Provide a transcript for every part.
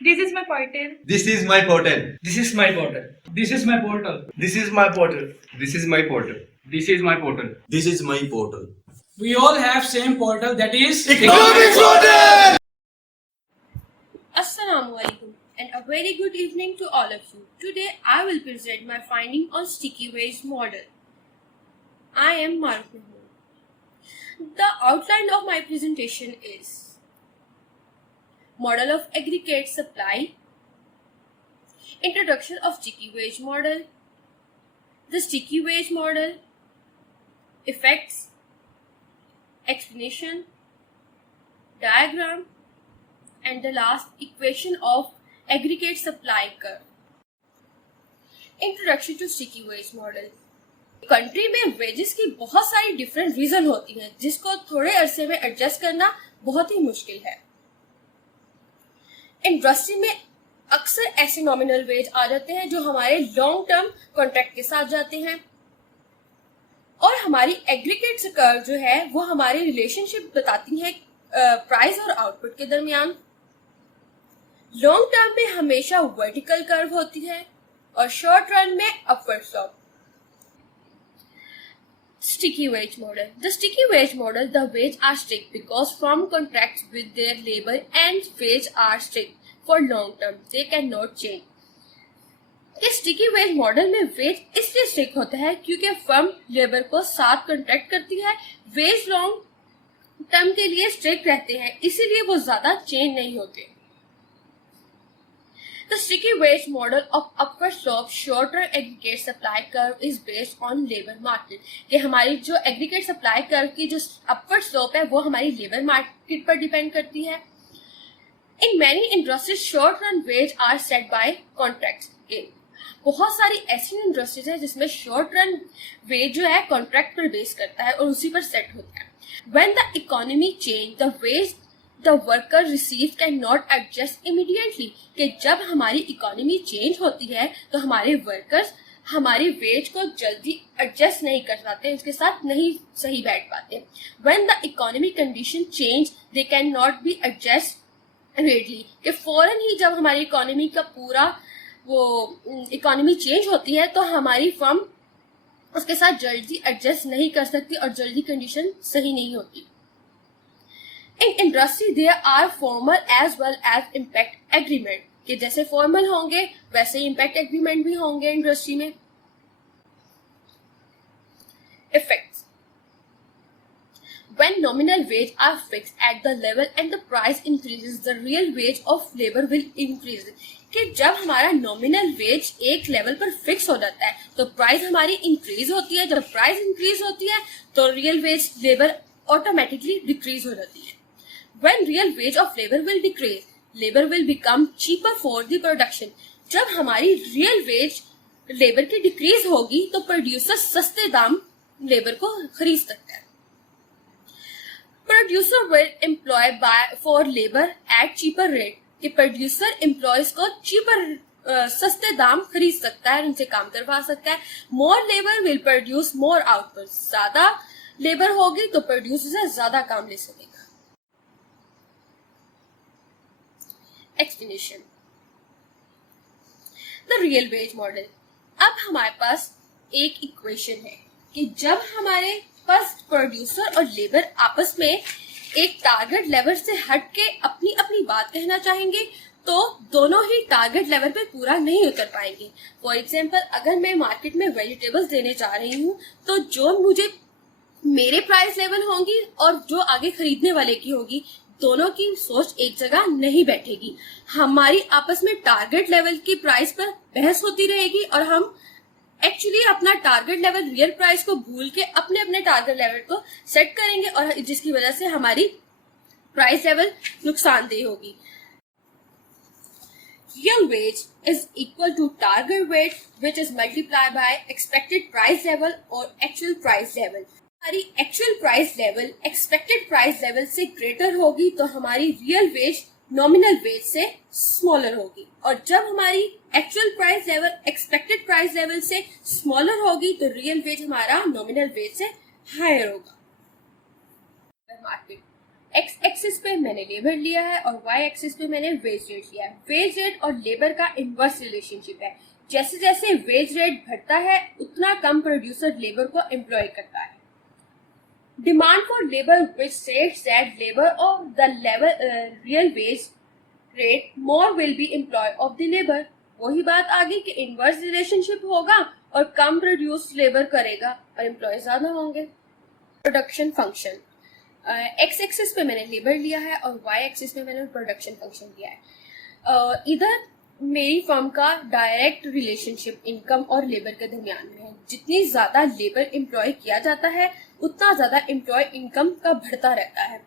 This is my portal. This is my portal. This is my portal. This is my portal. This is my portal. This is my portal. This is my portal. This is my portal. We all have same portal, that is Economics portal. Assalamualaikum and a very good evening to all of you. Today I will present my finding on sticky wage model. I am Maruf Mahmood. The outline of my presentation is model of aggregate supply, introduction of sticky wage model, the sticky wage model, effects, explanation, diagram, and the last equation of aggregate supply curve. Introduction to sticky wage model. Country में wages की बहुत सारी different reason होती हैं जिसको थोड़े अरसे में एडजस्ट करना बहुत ही मुश्किल है। इंडस्ट्री में अक्सर ऐसे नॉमिनल वेज आ जाते हैं जो हमारे लॉन्ग टर्म कॉन्ट्रैक्ट के साथ जाते हैं और हमारी एग्रीगेट कर्व जो है वो हमारी रिलेशनशिप बताती है प्राइस और आउटपुट के दरमियान। लॉन्ग टर्म में हमेशा वर्टिकल कर्व होती है और शॉर्ट रन में upward slope. Sticky wage model. The sticky wage model, the wage are strict because firm contracts with their labor and wage are strict for long term. They cannot change. इस sticky wage model में veg इसलिए strict होता है क्योंकि firm labour को साथ contract करती है। वेज लॉन्ग टर्म के लिए स्ट्रिक्ट रहते हैं, इसीलिए वो ज्यादा चेंज नहीं होते। The sticky wage model of upward slope shorter aggregate supply curve is based on labor market. कि हमारी जो aggregate supply curve की जो upward slope है वो हमारी labor market पर डिपेंड करती है। In many industries, short run wage are set by contracts. बहुत सारी ऐसी इंडस्ट्रीज है जिसमें शॉर्ट रन वेज जो है कॉन्ट्रैक्ट पर बेस करता है और उसी पर सेट होता है। When the economy change, the wage the worker receive cannot adjust immediately. कि जब हमारी इकोनॉमी चेंज होती है तो हमारे वर्कर्स हमारी वेज को जल्दी एडजस्ट नहीं कर पाते, उसके साथ नहीं सही बैठ पाते। When the economy condition change, they cannot be adjust readily. कि फौरन ही जब हमारी इकोनॉमी का पूरा वो इकोनॉमी चेंज होती है तो हमारी फर्म उसके साथ जल्दी एडजस्ट नहीं कर सकती और जल्दी कंडीशन सही नहीं होती। In industry there are formal as well as impact agreement. कि जैसे फॉर्मल होंगे वैसे इम्पैक्ट एग्रीमेंट भी होंगे इंडस्ट्री में। Effects. When nominal wage are fixed at the level and the price increases, the real wage of labor will increase. कि जब हमारा नॉमिनल वेज एक लेवल पर फिक्स हो जाता है तो प्राइस हमारी इंक्रीज होती है। जब प्राइस इंक्रीज होती है तो real veg labour automatically decrease हो जाती है। When real wage of labor will decrease, labor will become cheaper for the production. जब हमारी real wage लेबर की डिक्रीज होगी तो प्रोड्यूसर सस्ते दाम लेबर को खरीद सकता है। Producer will employ for labor at cheaper rate. कि प्रोड्यूसर एम्प्लॉयज को चीपर सस्ते दाम खरीद सकता है, उनसे काम करवा सकता है। More labor will produce more output. ज्यादा लेबर होगी तो प्रोड्यूसर से ज्यादा काम ले सकेगा। Explanation. The real wage model. अब हमारे पास एक इक्वेशन है कि जब हमारे पास प्रोड्यूसर और लेबर आपस में एक टारगेट लेवल से हट के अपनी अपनी बात कहना चाहेंगे तो दोनों ही टारगेट लेवल पे पूरा नहीं उतर पाएंगे। फॉर एग्जाम्पल, अगर मैं मार्केट में वेजिटेबल्स देने जा रही हूँ तो जो मुझे मेरे प्राइस लेवल होंगी और जो आगे खरीदने वाले की होगी, दोनों की सोच एक जगह नहीं बैठेगी। हमारी आपस में टारगेट लेवल की प्राइस पर बहस होती रहेगी और हम एक्चुअली अपना टारगेट लेवल रियल प्राइस को भूल के अपने अपने टारगेट लेवल को सेट करेंगे और जिसकी वजह से हमारी प्राइस लेवल नुकसानदेह होगी। Real wage is equal to target wage which is multiplied by expected price level or actual price level. हमारी actual price level expected price level से ग्रेटर होगी तो हमारी रियल वेज नॉमिनल वेज से smaller होगी और जब हमारी actual price level expected price level से स्मॉलर होगी तो रियल वेज हमारा नॉमिनल वेज से हायर होगा। मार्केट एक्स एक्सिस पे मैंने लेबर लिया है और वाई एक्सिस पे मैंने वेज रेट लिया है। वेज रेट और लेबर का इनवर्स रिलेशनशिप है। जैसे जैसे वेज रेट बढ़ता है उतना कम प्रोड्यूसर लेबर को एम्प्लॉय करता है। Demand for labour which states that labor of the level real wage rate more will be employed of the labor। वही बात आ गई कि इनवर्स रिलेशनशिप होगा और कम प्रोड्यूस लेबर करेगा और एम्प्लॉय ज्यादा होंगे। प्रोडक्शन फंक्शन, एक्स एक्सिस पे मैंने लेबर लिया है और वाई एक्सिस पे मैंने प्रोडक्शन फंक्शन लिया है। इधर मेरी फर्म का डायरेक्ट रिलेशनशिप इनकम और लेबर के दरमियान में है। जितनी ज्यादा लेबर एम्प्लॉय किया जाता है उतना ज्यादा एम्प्लॉय इनकम का बढ़ता रहता है।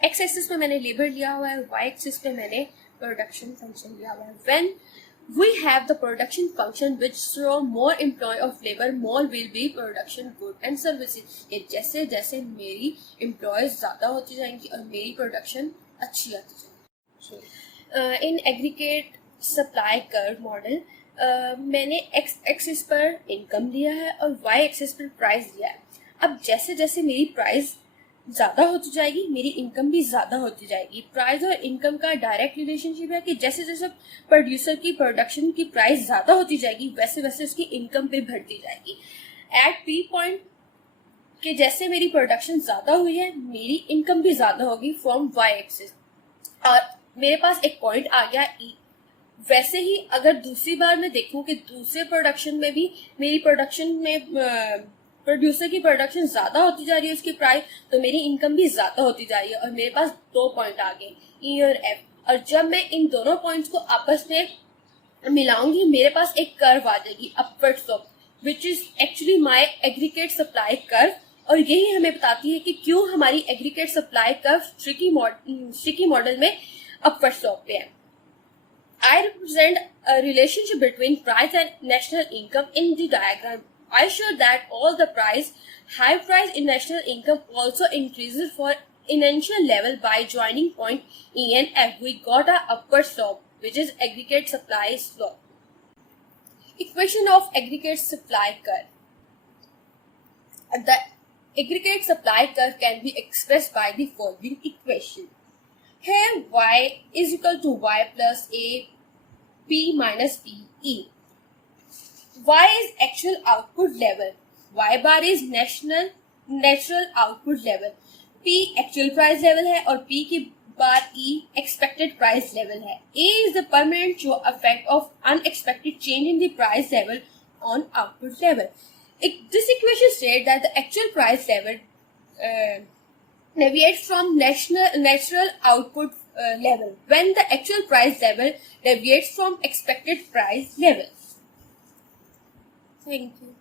एक्स एक्सिस पे मैंने लेबर लिया हुआ है, वाई एक्सिस पे मैंने प्रोडक्शन फंक्शन लिया हुआ है। When we have the production function which show more employ of labor, more will be production good and services। ये जैसे जैसे मेरी एम्प्लॉयज ज्यादा होती जाएंगी और मेरी प्रोडक्शन अच्छी आती जाएगी। In aggregate supply curve model मैंने एक्स एक्सिस पर इनकम लिया है और वाई एक्सिस पर प्राइस लिया है। अब जैसे जैसे मेरी प्राइस ज्यादा होती जाएगी मेरी इनकम भी ज्यादा होती जाएगी। प्राइस और इनकम का डायरेक्ट रिलेशनशिप है कि जैसे जैसे प्रोड्यूसर की प्रोडक्शन की प्राइस ज्यादा होती जाएगी वैसे वैसे उसकी इनकम भी बढ़ती जाएगी। एट पी पॉइंट के जैसे मेरी प्रोडक्शन ज्यादा हुई है मेरी इनकम भी ज्यादा होगी फ्रॉम वाई एक्सिस और मेरे पास एक पॉइंट आ गया ई। वैसे ही अगर दूसरी बार मैं देखूं कि दूसरे प्रोडक्शन में भी मेरी प्रोडक्शन में प्रोड्यूसर की प्रोडक्शन ज्यादा होती जा रही है उसकी प्राइस, तो मेरी इनकम भी ज्यादा होती जा रही है और मेरे पास 2 पॉइंट आ गए ई और एफ। और जब मैं इन दोनों पॉइंट्स को आपस में मिलाऊंगी मेरे पास एक कर्व आ जाएगी upward slope which is actually my aggregate supply curve. और यही हमें बताती है कि क्यों हमारी aggregate supply curve sticky model में अपवर्ड स्लोप पे है। I represent a relationship between price and national income in the diagram. I show that all the high price in national income also increases for initial level by joining point E and F. We got a upward slope, which is aggregate supply slope. Equation of aggregate supply curve. The aggregate supply curve can be expressed by the following equation. Here y is equal to y plus a p minus p e. Y is actual output level, y bar is natural output level, p actual price level है और p की बार e expected price level है। A is the permanent effect of unexpected change in the price level on output level. This equation states that the actual price level deviates from natural output level when the actual price level deviates from expected price level. Thank you.